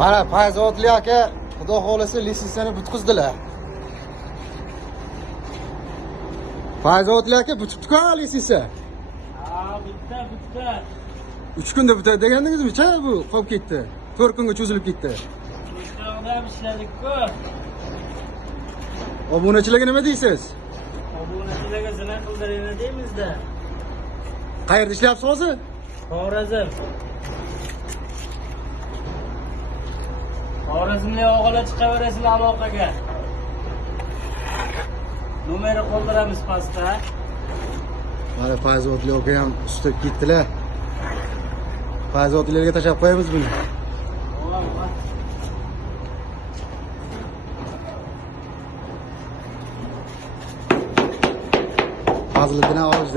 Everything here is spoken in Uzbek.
Mana Fayzodli aka xudo xolasa litsenziyani bitkizdilar. Fayzodli aka bitibdi-ku litsenziya. Bitta. 3 kunda bitadi degandingizmi-cha bu qolib ketdi. 4 kunga cho'zilib ketdi. O'shyoqda ishladik-ku. Obunachilarga nima deysiz? Obunachilarga zina qildiringlar deymiz-da. Qayerda ishlayapsiz hozir? Xorazmlik o'g'illar chiqaverasizlar aloqaga. Nomeri qoldiramiz pastda. Mana Fayzodli aka ham ustib ketdilar. Fayzodlilarga tashab qo'yamiz buni. Fazliddin avj